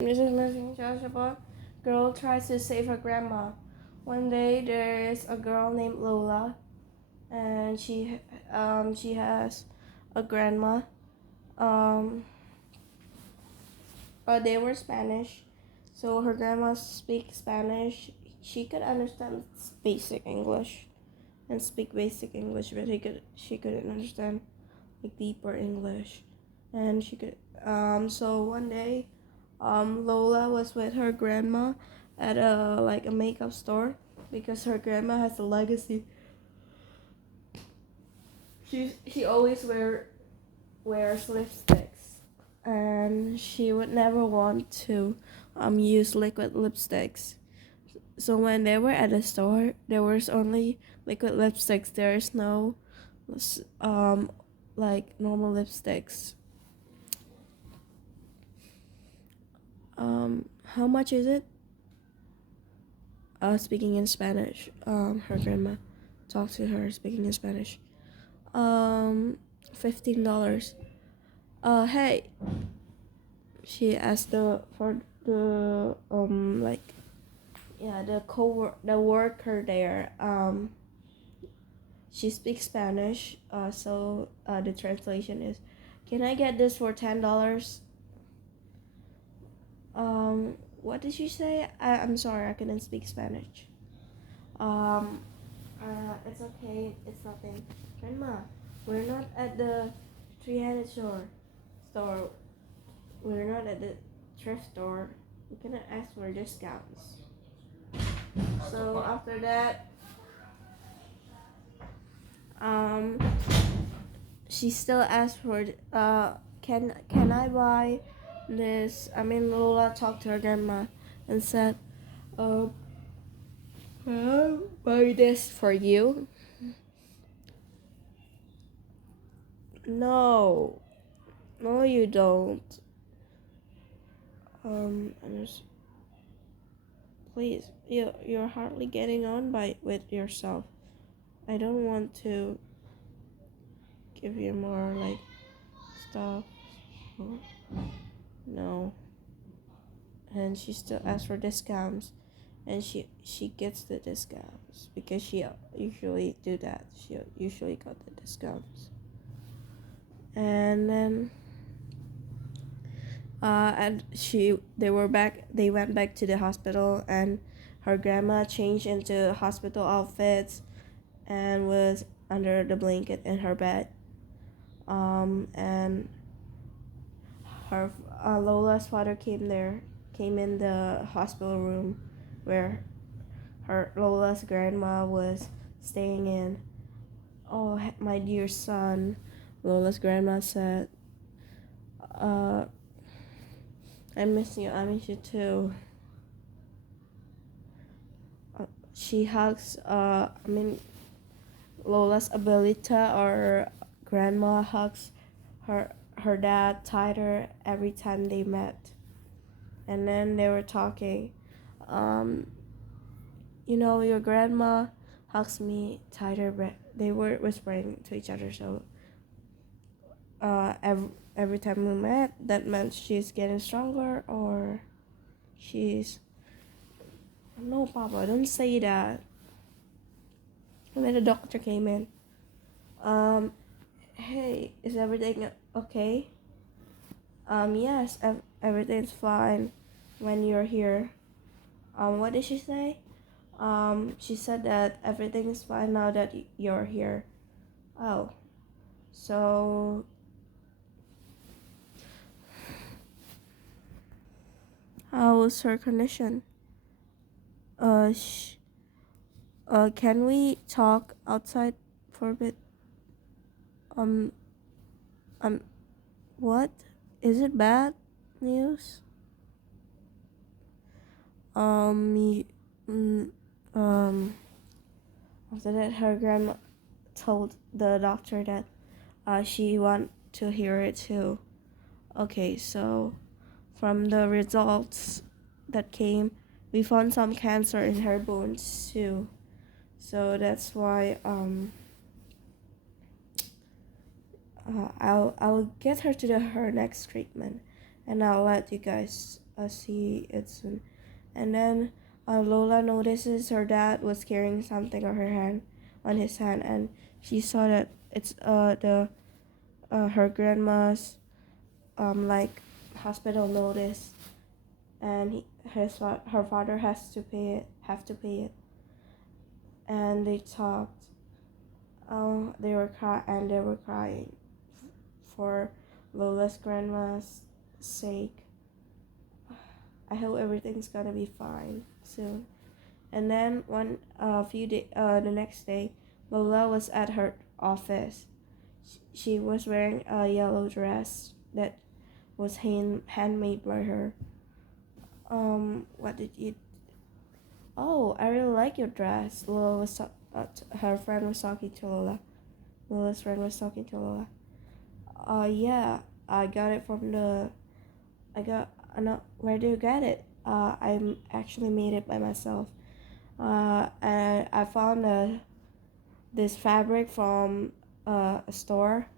This is missing Joshua. Girl tries to save her grandma. One day there is a girl named Lola, and she has a grandma. Um, they were Spanish, so her grandma speaks Spanish. She could understand basic English and speak basic English, but she couldn't understand like deeper English, and she could. So one day, Lola was with her grandma at a makeup store because her grandma has a legacy. She always wears lipsticks, and she would never want to use liquid lipsticks. So when they were at the store, there was only liquid lipsticks. There is no um like normal lipsticks. How much is it? Speaking in Spanish. Her grandma talked to her speaking in Spanish. $15. Hey, she asked the worker there. She speaks Spanish. So the translation is, can I get this for $10? What did she say? I'm sorry, I couldn't speak Spanish. It's okay. It's nothing. Grandma, we're not at the three-headed store. We're not at the thrift store. We cannot ask for discounts. So after that, um, she still asked for can I buy this? I mean, Lola talked to her grandma and said, can I buy this for you? No, no, you don't. Please, you're hardly getting on with yourself. I don't want to give you more like stuff. No. And she still asks for discounts, and she gets the discounts because she usually do that. She usually got the discounts. And then and they went back to the hospital, and her grandma changed into hospital outfits and was under the blanket in her bed. And her Lola's father came in the hospital room where her Lola's grandma was staying in. Oh, my dear son, Lola's grandma said, I miss you. I miss you too. She hugs. Lola's Abuelita or grandma hugs her dad tighter every time they met. And then they were talking. Your grandma hugs me tighter, but they were whispering to each other. So every time we met, that meant she's getting stronger or she's. No, Papa, don't say that. And then the doctor came in. Hey, is everything okay? Yes, everything's fine when you're here. What did she say? She said that everything is fine now that you're here. Oh, so how's her condition? Uh, sh- can we talk outside for a bit? Um, um, what? Is it bad news? Um, mm, um, After that, her grandma told the doctor that she want to hear it too. Okay, so from the results that came, we found some cancer in her bones too. So that's why I'll get her to her next treatment, and I'll let you guys see it soon. And then Lola notices her dad was carrying something on his hand, and she saw that it's the her grandma's like hospital notice, and her father have to pay it. And they talked. They were crying for Lola's grandma's sake. I hope everything's gonna be fine soon. And then the next day, Lola was at her office. She was wearing a yellow dress that was handmade by her. What did you? Oh, I really like your dress. Her friend was talking to Lola. Lola's friend was talking to Lola. Yeah, I got it from the. I got. No, where do you get it? I actually made it by myself. And I found this fabric from a store,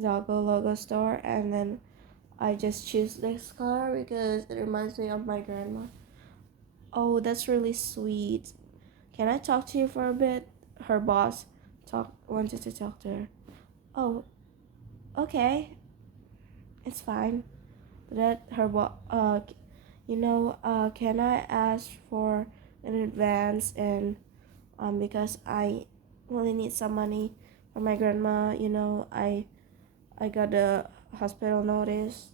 Zago logo store, and then I just choose this color because it reminds me of my grandma. Oh, that's really sweet. Can I talk to you for a bit? Her boss wanted to talk to her. Oh, okay, it's fine. That her can I ask for an advance, and because I really need some money for my grandma. I got the hospital notice,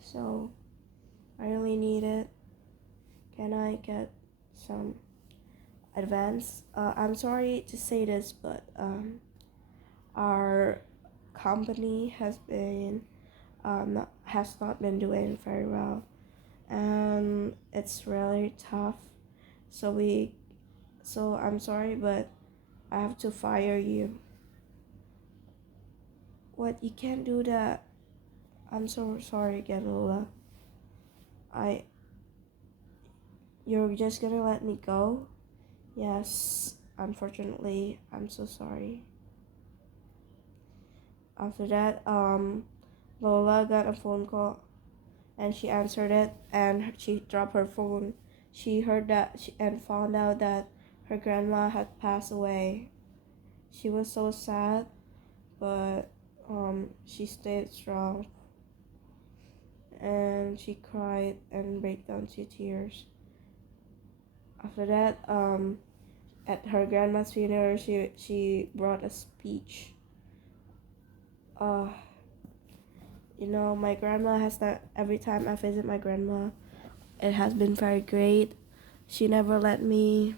so I really need it. Can I get some advance? I'm sorry to say this, but our company has not been doing very well, and it's really tough. So I'm sorry, but I have to fire you. What, you can't do that? I'm so sorry again, Lola. You're just gonna let me go? Yes, unfortunately, I'm so sorry. After that, Lola got a phone call, and she answered it, and she dropped her phone. She heard and found out that her grandma had passed away. She was so sad, but she stayed strong, and she cried and break down to tears. After that, at her grandma's funeral, she brought a speech. Uh, my grandma has that. Every time I visit my grandma, it has been very great. She never let me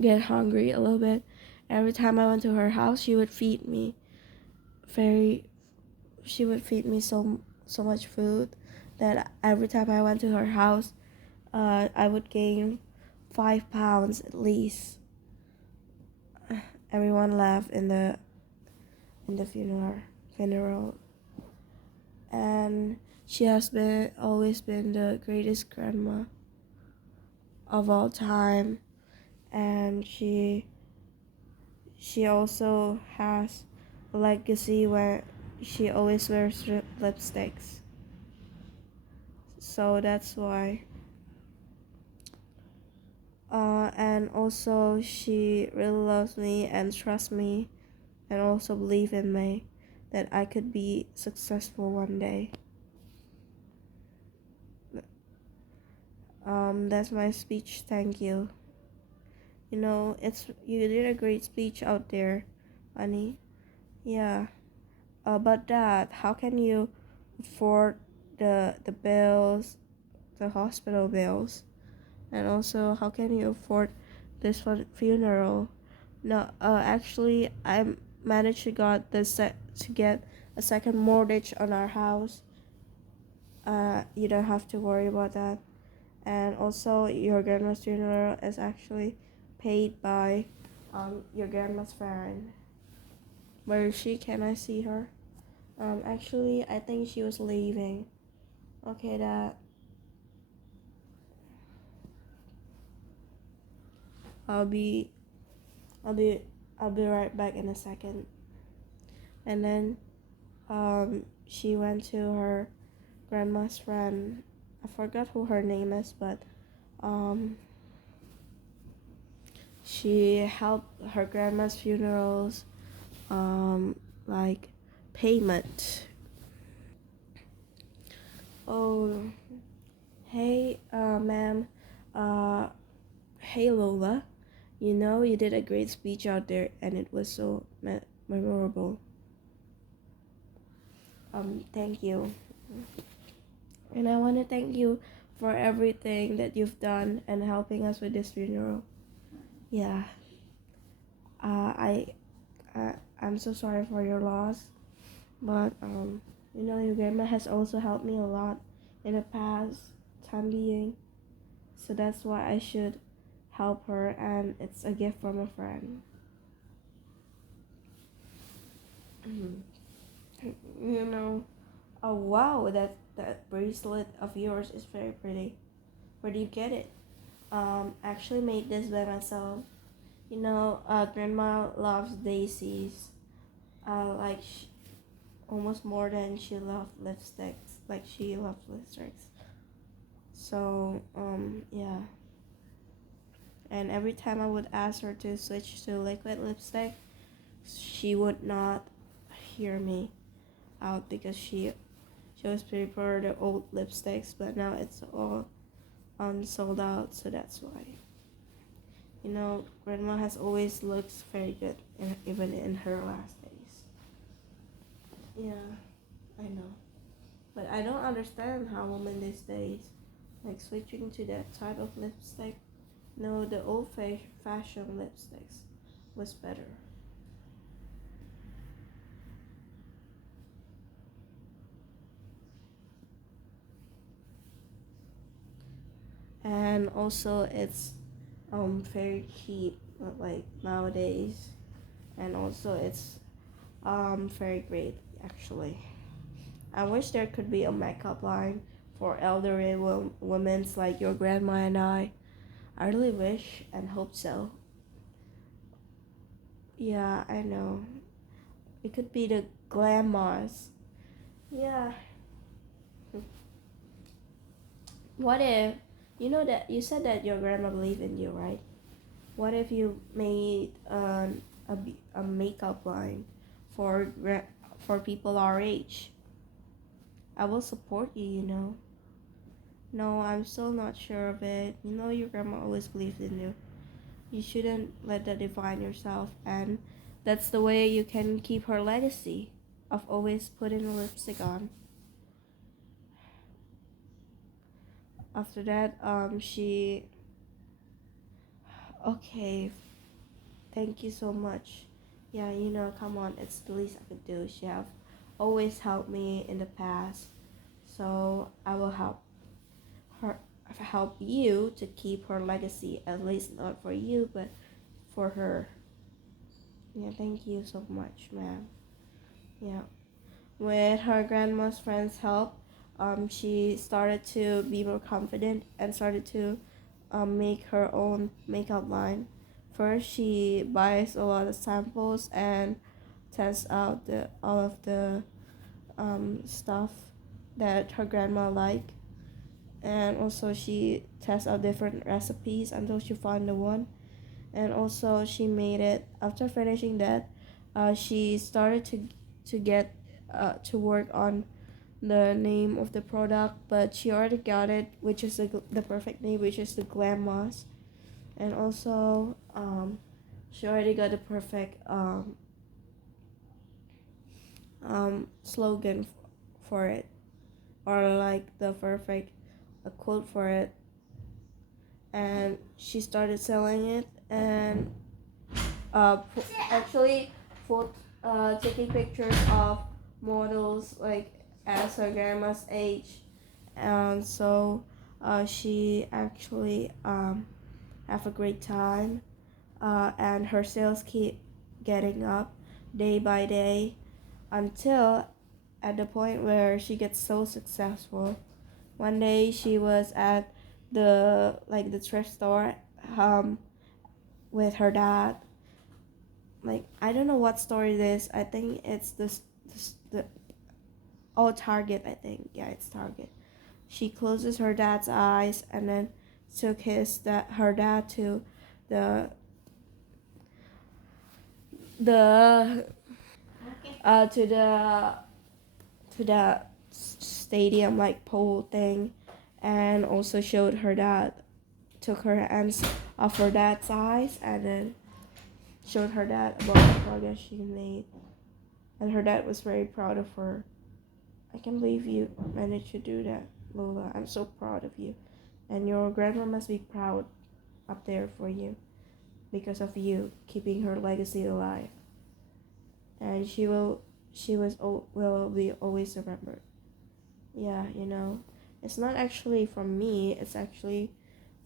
get hungry a little bit. Every time I went to her house, she would feed me. She would feed me so much food that every time I went to her house, I would gain 5 pounds at least. Everyone laughed in the funeral, and she has always been the greatest grandma of all time, and she also has a legacy where she always wears lipsticks. So that's why. And also she really loves me and trusts me, and also believe in me that I could be successful one day. That's my speech. Thank you. You did a great speech out there, honey. Yeah. But Dad, how can you afford the bills, the hospital bills, and also how can you afford this funeral? No, actually, I managed to get a second mortgage on our house. You don't have to worry about that. And also, your grandma's funeral is actually paid by your grandma's friend. Where is she? Can I see her? Actually, I think she was leaving. Okay, Dad. I'll be, I'll be, I'll be right back in a second. And then, she went to her grandma's friend. I forgot who her name is, but um, she helped her grandma's funerals, like payment. Oh, hey, ma'am. Uh, hey, Lola. You know, you did a great speech out there, and it was so memorable. Thank you. And I want to thank you for everything that you've done and helping us with this funeral. Yeah, uh, I, I'm so sorry for your loss, but you know, your grandma has also helped me a lot in the past time being, so that's why I should help her, and it's a gift from a friend. You know, oh wow, that bracelet of yours is very pretty. Where do you get it? Actually made this by myself. You know, grandma loves daisies. Like almost more than she loved lipsticks. Like she loves lipsticks. So yeah. And every time I would ask her to switch to liquid lipstick, she would not hear me out because she always prefer the old lipsticks, but now it's all sold out. So that's why. You know, grandma has always looked very good, even in her last days. Yeah, I know. But I don't understand how women these days, like switching to that type of lipstick. No, the fashioned lipsticks was better. And also it's very cheap, like nowadays. And also it's very great actually. I wish there could be a makeup line for elderly women like your grandma and I. I really wish and hope so. Yeah, I know. It could be the glamours. Yeah. What if you know that you said that your grandma believed in you, right? What if you made a makeup line for for people our age? I will support you. You know. No, I'm still not sure of it. You know, your grandma always believed in you. You shouldn't let that define yourself, and that's the way you can keep her legacy of always putting a lipstick on. After that, she okay. Thank you so much. Yeah, you know, come on, it's the least I could do. She have always helped me in the past, so I will her help you to keep her legacy. At least not for you, but for her. Yeah, thank you so much, ma'am. Yeah. With her grandma's friend's help, she started to be more confident and started to make her own makeup line. First, she buys a lot of samples and tests out all of the stuff that her grandma like, and also she tests out different recipes until she found the one. And also she made it after finishing that. She started to get to work on the name of the product, but she already got it, which is the perfect name, which is the glam moss. And also she already got the perfect slogan for it, or like the perfect quote for it. And she started selling it, and actually for taking pictures of models like as her grandma's age, and so she actually have a great time, and her sales keep getting up day by day until at the point where she gets so successful. One day she was at the thrift store um, with her dad. Like I don't know what store it is. I think it's this the Oh, Target, I think. Yeah, it's Target. She closes her dad's eyes and then took her dad to the the to the stadium like pole thing, and also showed her dad, took her hands off her dad's eyes and then showed her dad about the progress she made, and her dad was very proud of her. I can't believe you managed to do that, Lola. I'm so proud of you, and your grandma must be proud up there for you because of you keeping her legacy alive, and will be always remembered. Yeah, it's not actually from me. It's actually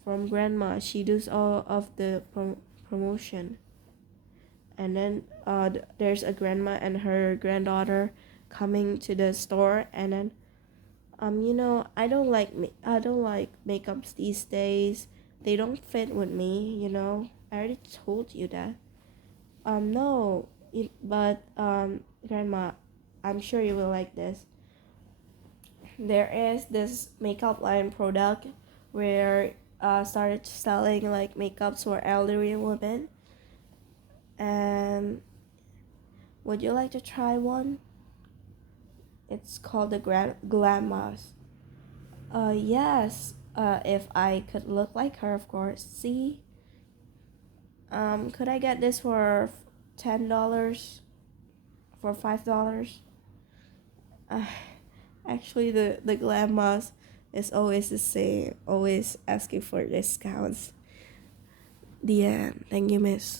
from grandma. She does all of the promotion, and then there's a grandma and her granddaughter coming to the store, and then I don't like makeups these days. They don't fit with me. I already told you that. No, but grandma, I'm sure you will like this. There is this makeup line product where started selling like makeups for elderly women, and would you like to try one? It's called the Glam Mask. Yes. If I could look like her, of course. See, could I get this for $10? For $5? Uh, Actually, the Glam Mask is always the same. Always asking for discounts. The end. Thank you, Miss.